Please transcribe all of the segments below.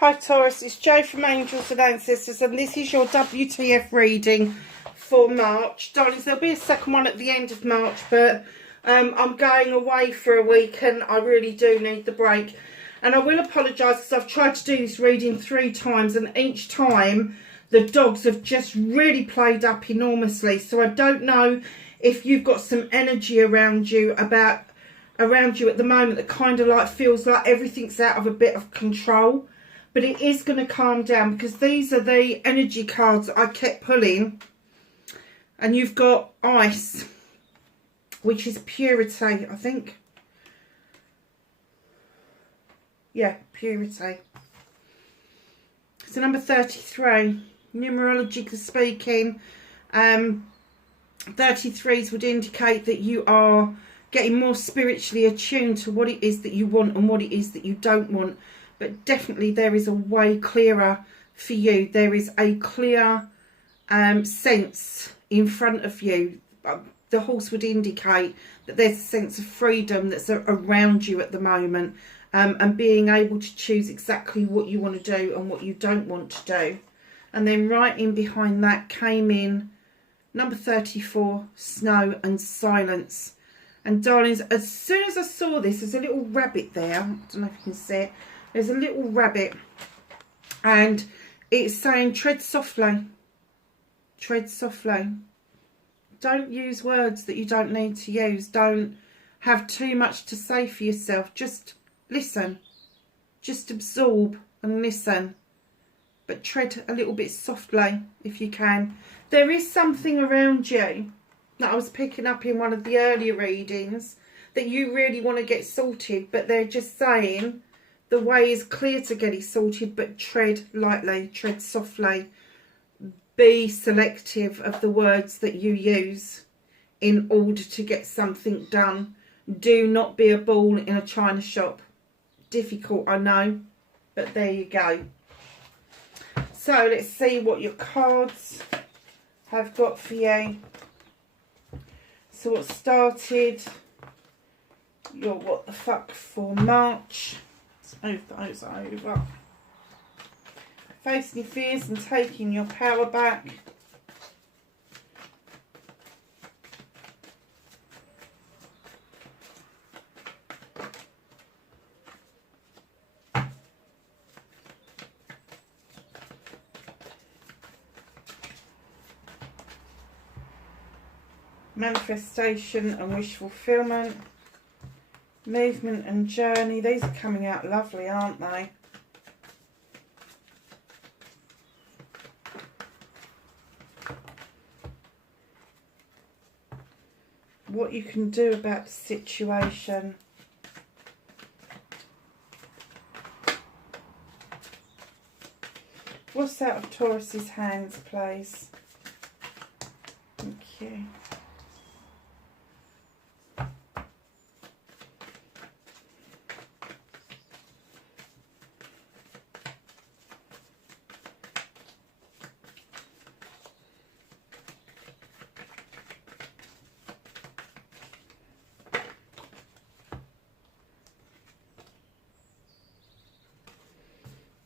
Hi Taurus, it's Jo from Angels and Ancestors, and this is your WTF reading for March. Darlings, there'll be a second one at the end of March, but I'm going away for a week and I really do need the break. And I will apologise because I've tried to do this reading 3 times and each time the dogs have just really played up enormously. So I don't know if you've got some energy around you at the moment that kind of like feels like everything's out of a bit of control. But it is going to calm down because these are the energy cards that I kept pulling. And you've got ice, which is purity, I think. Yeah, purity. So number 33, numerologically speaking, 33s would indicate that you are getting more spiritually attuned to what it is that you want and what it is that you don't want. But definitely there is a way clearer for you. There is a clear sense in front of you. The horse would indicate that there's a sense of freedom that's around you at the moment, and being able to choose exactly what you want to do and what you don't want to do. And then right in behind that came in number 34, snow and silence. And darlings, as soon as I saw this, there's a little rabbit there. I don't know if you can see it. There's a little rabbit and it's saying tread softly, tread softly. Don't use words that you don't need to use. Don't have too much to say for yourself. Just listen, just absorb and listen, but tread a little bit softly if you can. There is something around you that I was picking up in one of the earlier readings that you really want to get sorted, but they're just saying the way is clear to get it sorted, but tread lightly, tread softly. Be selective of the words that you use in order to get something done. Do not be a ball in a china shop. Difficult, I know, but there you go. So let's see what your cards have got for you. So what started your what the fuck for March. Move those over. Facing your fears and taking your power back. Manifestation and wish fulfillment. Movement and journey. These are coming out lovely, aren't they? What you can do about the situation. What's out of Taurus's hands, please? Thank you.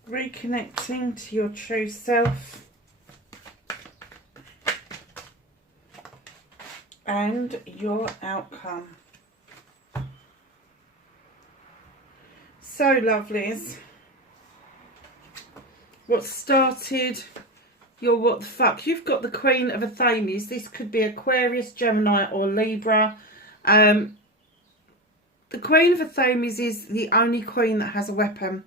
Reconnecting to your true self and your outcome. So lovelies, what started your what the fuck, you've got the Queen of Athames. This could be Aquarius, Gemini or Libra. The Queen of Athames is the only queen that has a weapon.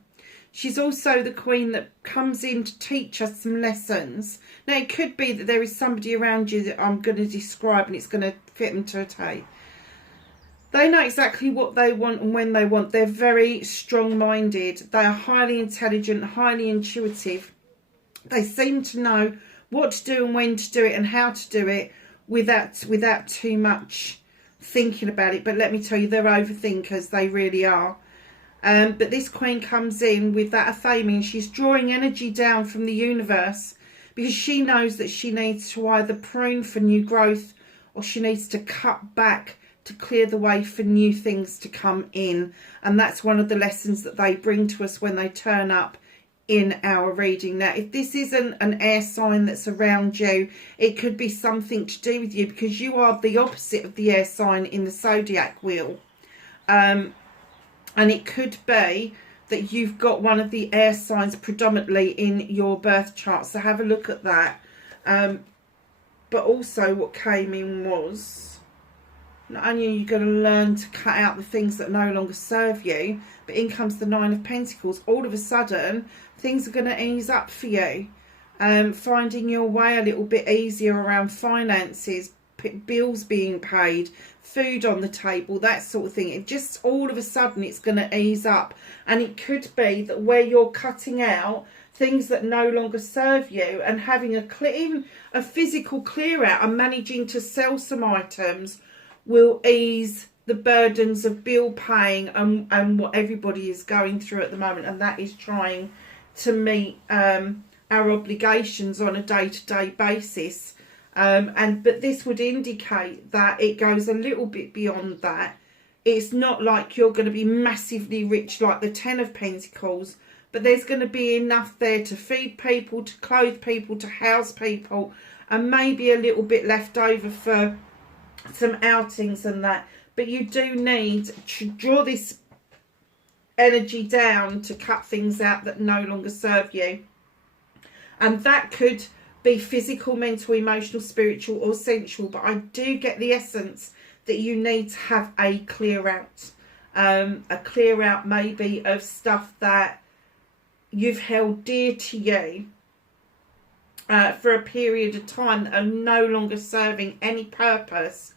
She's also the queen that comes in to teach us some lessons. Now, it could be that there is somebody around you that I'm going to describe and it's going to fit them to a T. They know exactly what they want and when they want. They're very strong-minded. They are highly intelligent, highly intuitive. They seem to know what to do and when to do it and how to do it without too much thinking about it. But let me tell you, they're overthinkers. They really are. But this queen comes in with that Athame. She's drawing energy down from the universe because she knows that she needs to either prune for new growth or she needs to cut back to clear the way for new things to come in. And that's one of the lessons that they bring to us when they turn up in our reading. Now, if this isn't an air sign that's around you, it could be something to do with you, because you are the opposite of the air sign in the zodiac wheel. And it could be that you've got one of the air signs predominantly in your birth chart. So have a look at that. But also what came in was, not only are you going to learn to cut out the things that no longer serve you, but in comes the Nine of Pentacles. All of a sudden, things are going to ease up for you. Finding your way a little bit easier around finances, bills being paid, food on the table, that sort of thing. It just, all of a sudden, it's going to ease up. And it could be that where you're cutting out things that no longer serve you and having even a physical clear out and managing to sell some items will ease the burdens of bill paying and what everybody is going through at the moment, and that is trying to meet our obligations on a day-to-day basis. But this would indicate that it goes a little bit beyond that. It's not like you're going to be massively rich like the Ten of Pentacles, but there's going to be enough there to feed people, to clothe people, to house people, and maybe a little bit left over for some outings and that. But you do need to draw this energy down to cut things out that no longer serve you. And that could be physical, mental, emotional, spiritual or sensual. But I do get the essence that you need to have a clear out. A clear out maybe of stuff that you've held dear to you for a period of time that are no longer serving any purpose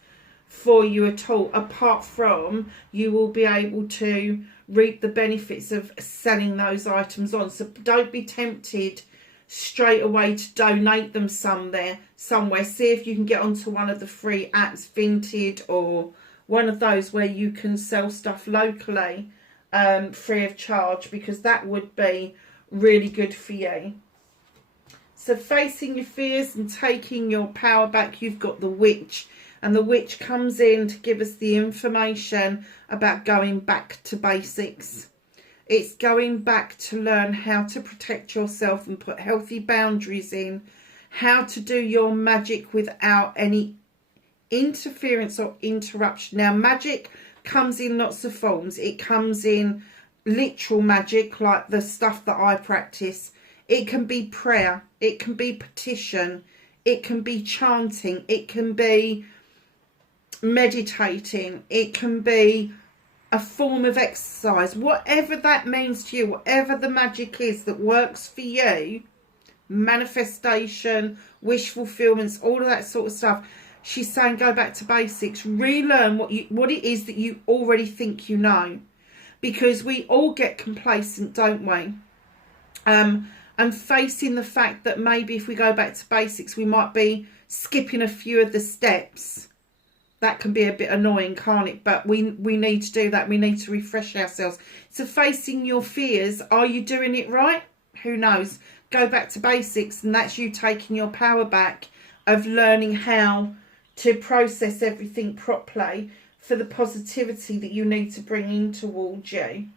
for you at all, apart from you will be able to reap the benefits of selling those items on. So don't be tempted straight away to donate them somewhere. See if you can get onto one of the free apps, Vinted or one of those where you can sell stuff locally free of charge, because that would be really good for you. So facing your fears and taking your power back, you've got the Witch. And the Witch comes in to give us the information about going back to basics. It's going back to learn how to protect yourself and put healthy boundaries in. How to do your magic without any interference or interruption. Now, magic comes in lots of forms. It comes in literal magic, like the stuff that I practice. It can be prayer. It can be petition. It can be chanting. It can be meditating. It can be a form of exercise. Whatever that means to you, whatever the magic is that works for you, manifestation, wish fulfillments, all of that sort of stuff. She's saying go back to basics. Relearn what it is that you already think you know. Because we all get complacent, don't we? And facing the fact that maybe if we go back to basics, we might be skipping a few of the steps. That can be a bit annoying, can't it? But we need to do that. We need to refresh ourselves. So facing your fears, are you doing it right? Who knows? Go back to basics, and that's you taking your power back of learning how to process everything properly for the positivity that you need to bring in towards you.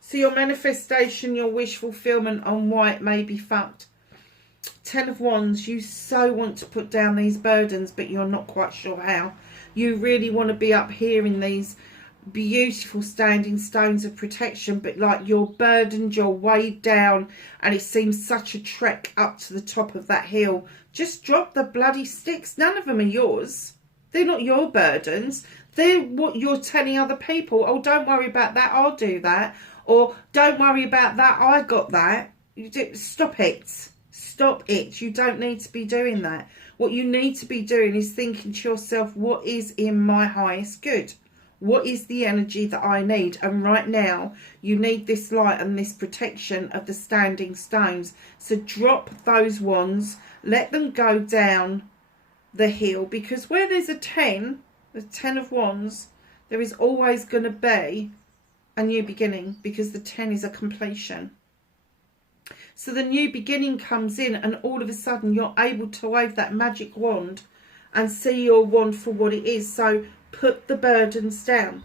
So your manifestation, your wish fulfillment on why it may be fucked. Ten of Wands, you so want to put down these burdens, but you're not quite sure how. You really want to be up here in these beautiful standing stones of protection, but like you're burdened, you're weighed down, and it seems such a trek up to the top of that hill. Just drop the bloody sticks. None of them are yours. They're not your burdens. They're what you're telling other people. Oh, don't worry about that, I'll do that. Or don't worry about that, I got that. Stop it. Stop it. You don't need to be doing that. What you need to be doing is thinking to yourself, what is in my highest good? What is the energy that I need? And right now, you need this light and this protection of the standing stones. So drop those wands. Let them go down the hill. Because where there's a 10, the 10 of Wands, there is always going to be a new beginning. Because the 10 is a completion. So the new beginning comes in, and all of a sudden you're able to wave that magic wand and see your wand for what it is. So put the burdens down.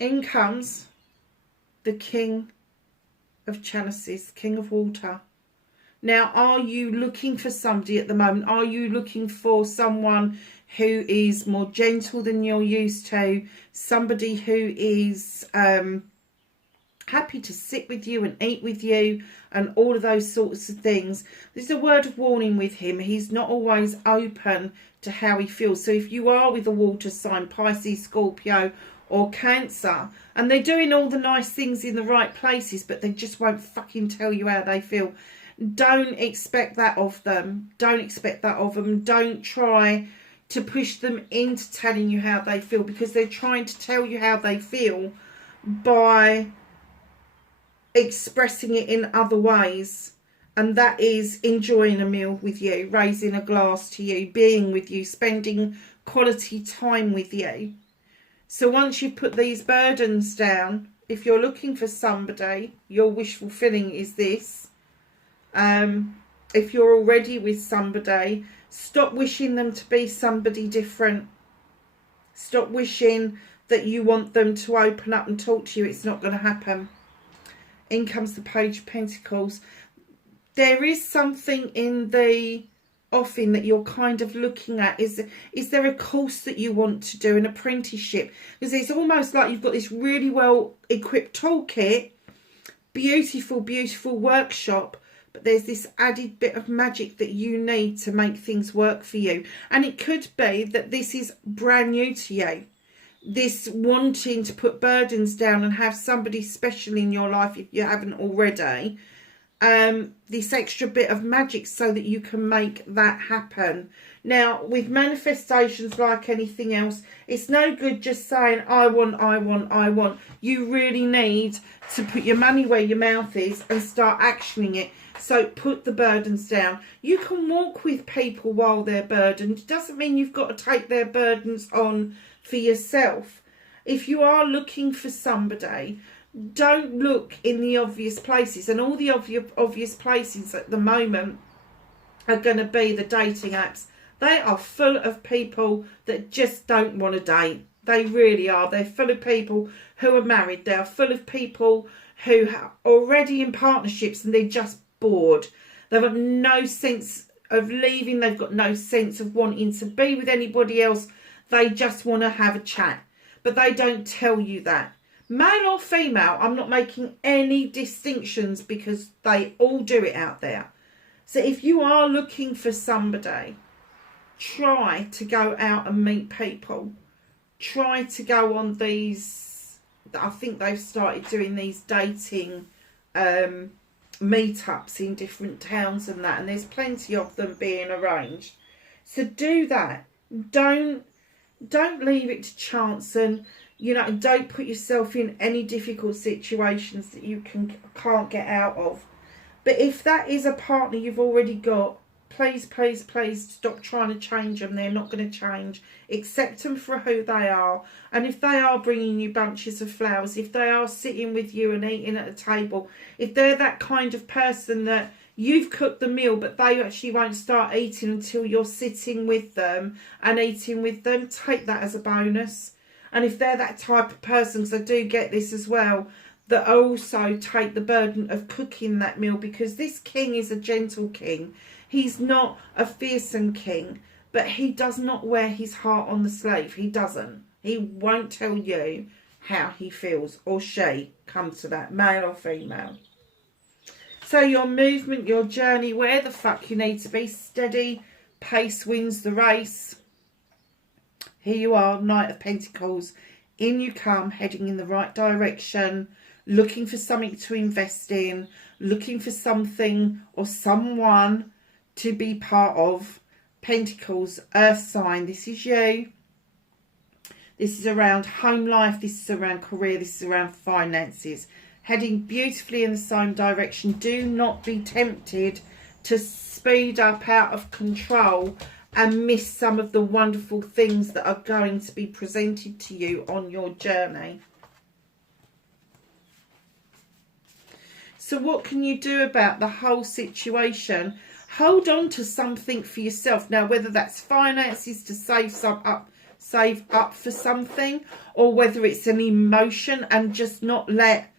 In comes the King of chalices, King of Water. Now, are you looking for somebody at the moment? Are you looking for someone who is more gentle than you're used to? Somebody who is happy to sit with you and eat with you and all of those sorts of things? There's a word of warning with him. He's not always open to how he feels. So if you are with a water sign, Pisces, Scorpio or Cancer, and they're doing all the nice things in the right places, but they just won't fucking tell you how they feel, don't expect that of them. Don't expect that of them. Don't try to push them into telling you how they feel, because they're trying to tell you how they feel by expressing it in other ways. And that is enjoying a meal with you, raising a glass to you, being with you, spending quality time with you. So once you've put these burdens down, if you're looking for somebody, your wish fulfilling is this. If you're already with somebody, stop wishing them to be somebody different. Stop wishing that you want them to open up and talk to you. It's not going to happen. In comes the Page of Pentacles. There is something in the offing that you're kind of looking at. Is there a course that you want to do, an apprenticeship? Because it's almost like you've got this really well equipped toolkit, beautiful, beautiful workshop, but there's this added bit of magic that you need to make things work for you. And it could be that this is brand new to you. This wanting to put burdens down and have somebody special in your life, if you haven't already, this extra bit of magic so that you can make that happen. Now, with manifestations, like anything else, it's no good just saying, I want, I want, I want. You really need to put your money where your mouth is and start actioning it. So put the burdens down. You can walk with people while they're burdened. It doesn't mean you've got to take their burdens on for yourself. If you are looking for somebody, don't look in the obvious places. And all the obvious places at the moment are going to be the dating apps. They are full of people that just don't want to date. They really are. They're full of people who are married. They are full of people who are already in partnerships and they're just bored. They've got no sense of leaving. They've got no sense of wanting to be with anybody else. They just want to have a chat. But they don't tell you that. Male or female, I'm not making any distinctions because they all do it out there. So if you are looking for somebody, try to go out and meet people. Try to go on these, I think they've started doing these dating meetups in different towns and that, and there's plenty of them being arranged. So do that. Don't leave it to chance, and don't put yourself in any difficult situations that you can't get out of. But if that is a partner you've already got, please, please, please stop trying to change them. They're not going to change. Accept them for who they are. And if they are bringing you bunches of flowers, if they are sitting with you and eating at a table, if they're that kind of person that you've cooked the meal but they actually won't start eating until you're sitting with them and eating with them, take that as a bonus. And if they're that type of person, because I do get this as well, that also take the burden of cooking that meal, because this king is a gentle king. He's not a fearsome king, but he does not wear his heart on the sleeve. He doesn't. He won't tell you how he feels, or she, comes to that, male or female. So your movement, your journey, where the fuck you need to be, steady, pace wins the race. Here you are, Knight of Pentacles. In you come, heading in the right direction, looking for something to invest in, looking for something or someone to be part of. Pentacles, Earth sign, this is you. This is around home life, this is around career, this is around finances. Heading beautifully in the same direction. Do not be tempted to speed up out of control and miss some of the wonderful things that are going to be presented to you on your journey. So what can you do about the whole situation? Hold on to something for yourself. Now, whether that's finances to save up for something, or whether it's an emotion and just not let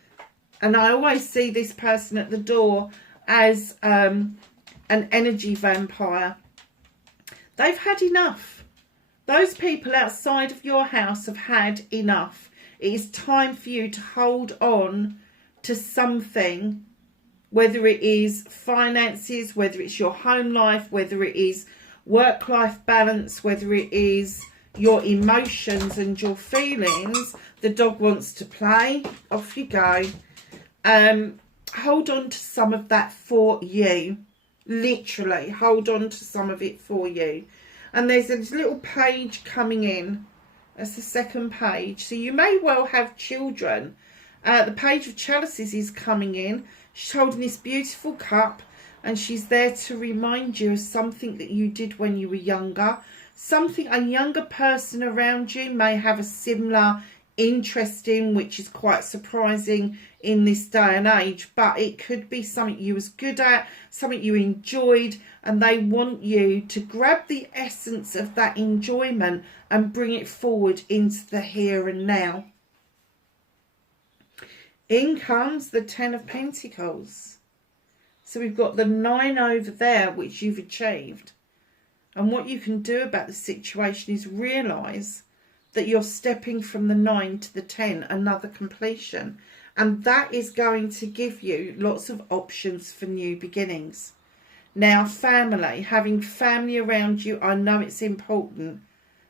And I always see this person at the door as an energy vampire. They've had enough. Those people outside of your house have had enough. It is time for you to hold on to something, whether it is finances, whether it's your home life, whether it is work-life balance, whether it is your emotions and your feelings. The dog wants to play. Off you go. Hold on to some of that for you. Literally, hold on to some of it for you. And there's a little page coming in. That's the second page. So you may well have children. The page of chalices is coming in. She's holding this beautiful cup, and she's there to remind you of something that you did when you were younger. Something a younger person around you may have a similar interest in, which is quite surprising in this day and age, but it could be something you was good at, something you enjoyed, and they want you to grab the essence of that enjoyment and bring it forward into the here and now. In comes the 10 of Pentacles. So we've got the 9 over there, which you've achieved. And what you can do about the situation is realise that you're stepping from the 9 to the 10, another completion. And that is going to give you lots of options for new beginnings. Now, family, having family around you, I know it's important,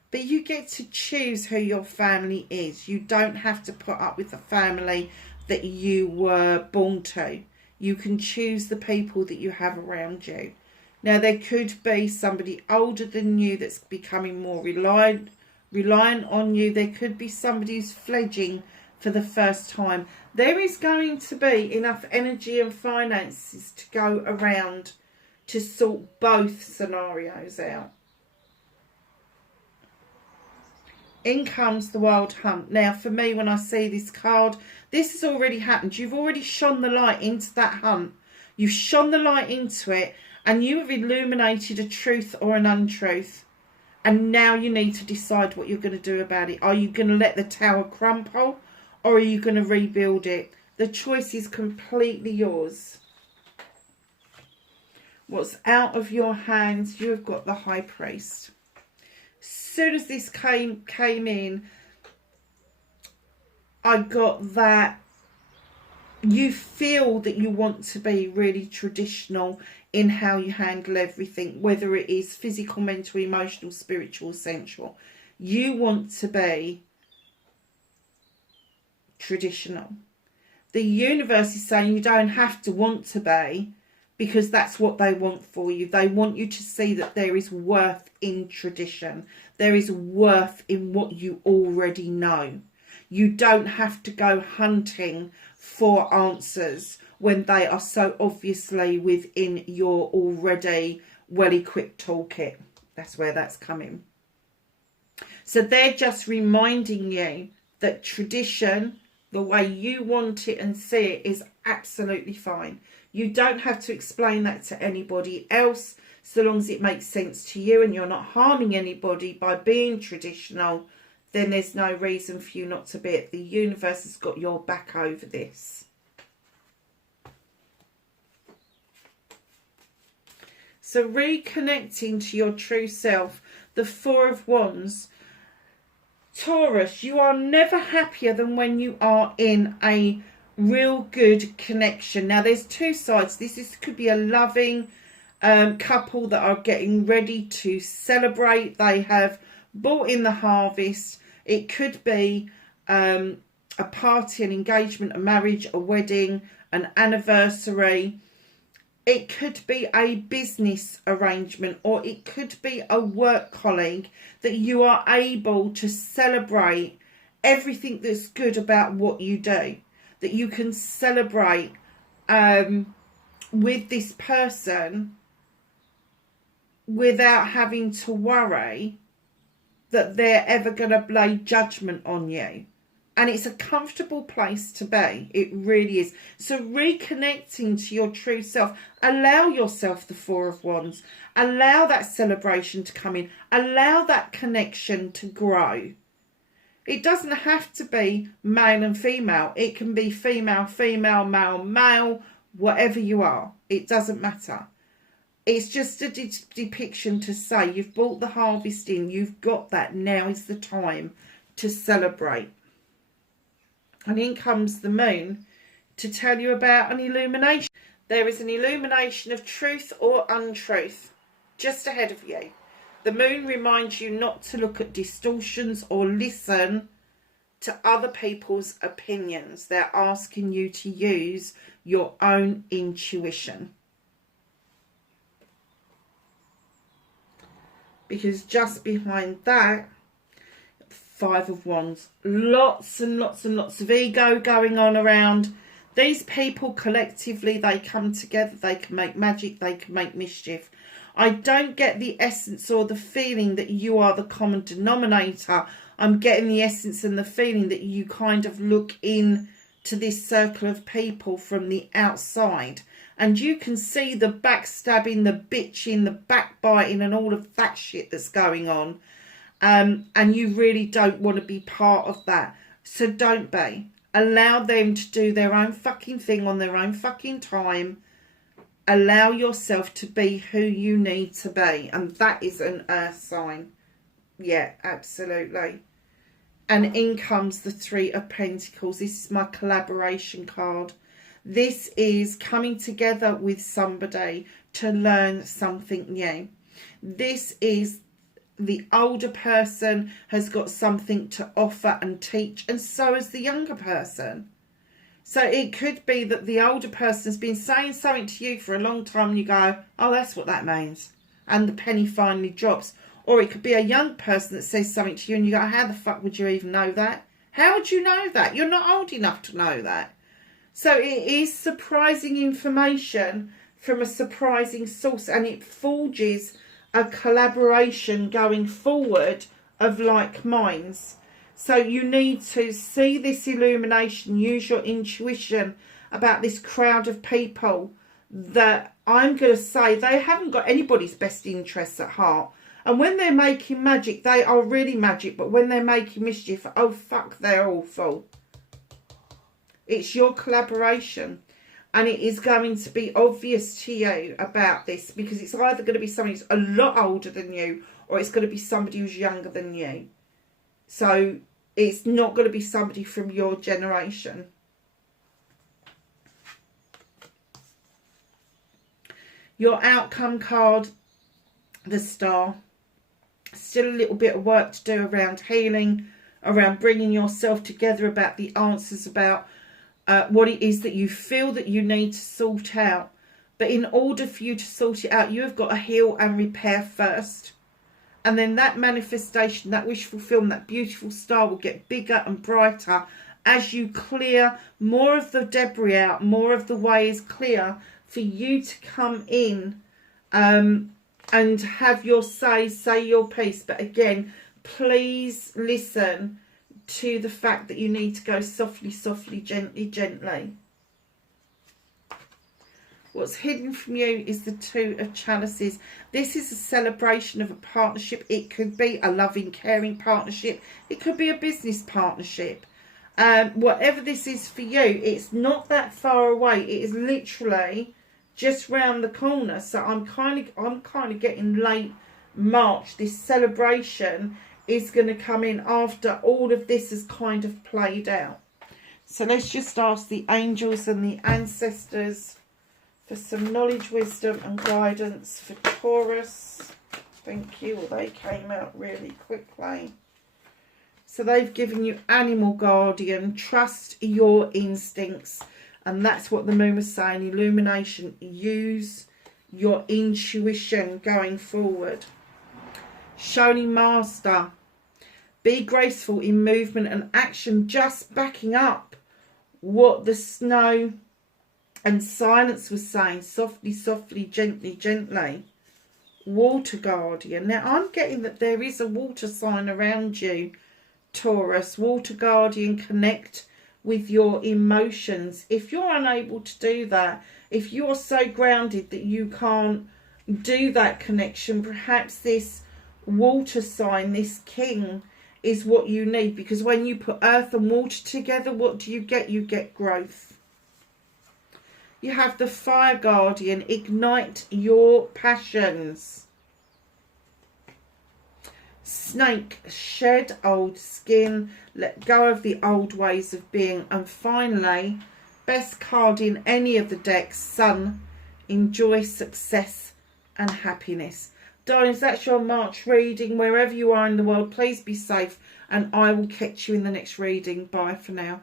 but you get to choose who your family is. You don't have to put up with the family that you were born to. You can choose the people that you have around you. Now, there could be somebody older than you that's becoming more reliant on you. There could be somebody who's fledging for the first time. There is going to be enough energy and finances to go around to sort both scenarios out. In comes the Wild Hunt. Now, for me, when I see this card, this has already happened. You've already shone the light into that hunt. You've shone the light into it, and you have illuminated a truth or an untruth. And now you need to decide what you're going to do about it. Are you going to let the tower crumble, or are you going to rebuild it? The choice is completely yours. What's out of your hands? You have got the High Priest. As soon as this came in, I got that you feel that you want to be really traditional in how you handle everything, whether it is physical, mental, emotional, spiritual, sensual. You want to be traditional. The universe is saying you don't have to want to be, because that's what they want for you. They want you to see that there is worth in tradition. There is worth in what you already know. You don't have to go hunting for answers when they are so obviously within your already well-equipped toolkit. That's where that's coming. So they're just reminding you that tradition, the way you want it and see it, is absolutely fine. You don't have to explain that to anybody else, so long as it makes sense to you and you're not harming anybody by being traditional. Then there's no reason for you not to be it. The universe has got your back over this. So reconnecting to your true self, the Four of Wands. Taurus, you are never happier than when you are in a real good connection. Now, there's two sides. This could be a loving couple that are getting ready to celebrate. They have brought in the harvest. It could be a party, an engagement, a marriage, a wedding, an anniversary. It could be a business arrangement, or it could be a work colleague that you are able to celebrate everything that's good about what you do. That you can celebrate with this person without having to worry that they're ever going to lay judgment on you. And it's a comfortable place to be. It really is. So reconnecting to your true self. Allow yourself the Four of Wands. Allow that celebration to come in. Allow that connection to grow. It doesn't have to be male and female. It can be female, female, male, male, whatever you are. It doesn't matter. It's just a depiction to say you've brought the harvest in. You've got that. Now is the time to celebrate. And in comes the moon to tell you about an illumination. There is an illumination of truth or untruth just ahead of you. The moon reminds you not to look at distortions or listen to other people's opinions. They're asking you to use your own intuition. Because just behind that, 5 of Wands. Lots and lots and lots of ego going on around. These people collectively, they come together. They can make magic. They can make mischief. I don't get the essence or the feeling that you are the common denominator. I'm getting the essence and the feeling that you kind of look in to this circle of people from the outside. And you can see the backstabbing, the bitching, the backbiting and all of that shit that's going on. And you really don't want to be part of that. So don't be. Allow them to do their own fucking thing on their own fucking time. Allow yourself to be who you need to be. And that is an earth sign. Yeah, absolutely. And in comes the 3 of Pentacles. This is my collaboration card. This is coming together with somebody to learn something new. This is the older person has got something to offer and teach, and so has the younger person. So it could be that the older person has been saying something to you for a long time and you go, oh, that's what that means. And the penny finally drops. Or it could be a young person that says something to you and you go, how the fuck would you even know that? How would you know that? You're not old enough to know that. So it is surprising information from a surprising source, and it forges a collaboration going forward of like minds. So you need to see this illumination, use your intuition about this crowd of people that I'm going to say they haven't got anybody's best interests at heart. And when they're making magic, they are really magic. But when they're making mischief, oh fuck, they're awful. It's your collaboration. And it is going to be obvious to you about this, because it's either going to be somebody who's a lot older than you, or it's going to be somebody who's younger than you. So it's not going to be somebody from your generation. Your outcome card, the Star. Still a little bit of work to do around healing, around bringing yourself together, about the answers, about what it is that you feel that you need to sort out. But in order for you to sort it out, you have got to heal and repair first. And then that manifestation, that wish fulfillment, that beautiful star will get bigger and brighter as you clear more of the debris out, more of the way is clear for you to come in and have your say your piece. But again, please listen to the fact that you need to go softly, softly, gently, gently. What's hidden from you is the 2 of Chalices. This is a celebration of a partnership. It could be a loving, caring partnership. It could be a business partnership. Whatever this is for you, it's not that far away. It is literally just round the corner. So I'm kind of getting late March. This celebration is going to come in after all of this has kind of played out. So let's just ask the angels and the ancestors for some knowledge, wisdom and guidance for Taurus. Thank you. Well, they came out really quickly. So they've given you animal guardian, trust your instincts. And that's what the moon was saying, illumination. Use your intuition going forward. Shining master. Be graceful in movement and action, just backing up what the snow and silence was saying. Softly, softly, gently, gently. Water guardian. Now, I'm getting that there is a water sign around you, Taurus. Water guardian, connect with your emotions. If you're unable to do that, if you're so grounded that you can't do that connection, perhaps this water sign, this king, is what you need, because when you put earth and water together, what do you get? You get growth. You have the fire guardian. Ignite your passions. Snake, shed old skin, let go of the old ways of being. And finally, best card in any of the decks, Sun, enjoy success and happiness. Darlings, that's your March reading. Wherever you are in the world, please be safe, and I will catch you in the next reading. Bye for now.